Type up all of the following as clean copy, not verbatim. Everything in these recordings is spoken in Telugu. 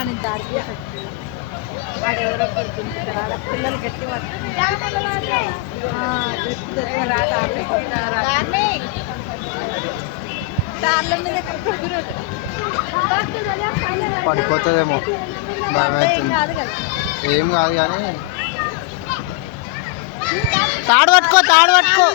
అని దారి వాడెవరో కొడుతుంటారు పిల్లలు గట్టి దారిలో మీద పడిపోతుందేమో భయం అవుతుంది. ఏం కాదు కానీ తాడు పట్టుకో ఖాళీ పట్టుకో.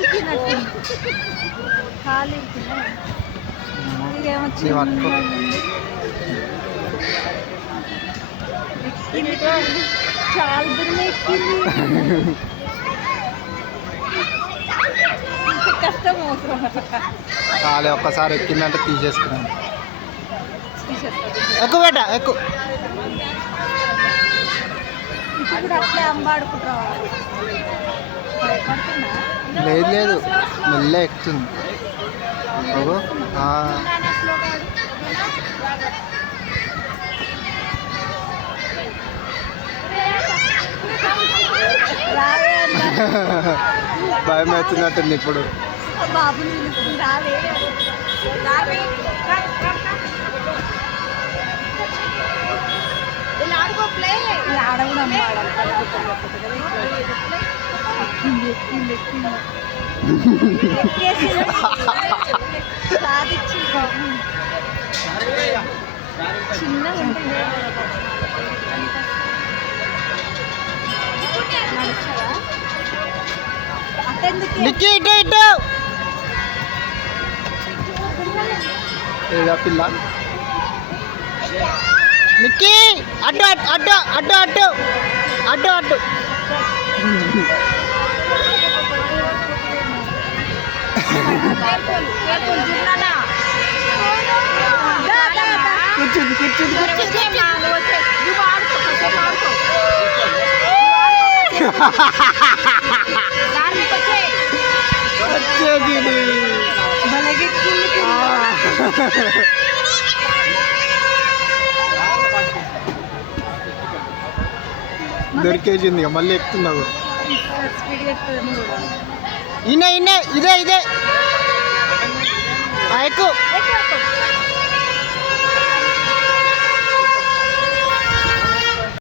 చాలా దూరం ఎక్కింది. కష్టం అవసరం చాలే ఒక్కసారి ఎక్కిందంటే తీసేసుకున్నాను. ఎక్కువ బేట ఎక్కువ. ఇప్పుడు అట్లే అంబాడుకుంటావా? లేదు మెల్ల ఎక్కుతుంది. భయం అవుతున్నట్టుంది ఇప్పుడు. బాబు రావే చిన్న నిక్కి ఇటు ఏదా పిల్ల నిక్కి అడ్డు అడ్డు అడ్డు అడ్డు అడ్డు అడ్డు కూర్చుంది దొరికేసింది మళ్ళీ ఎక్కుతున్నావు. ఇదే ఎక్కువ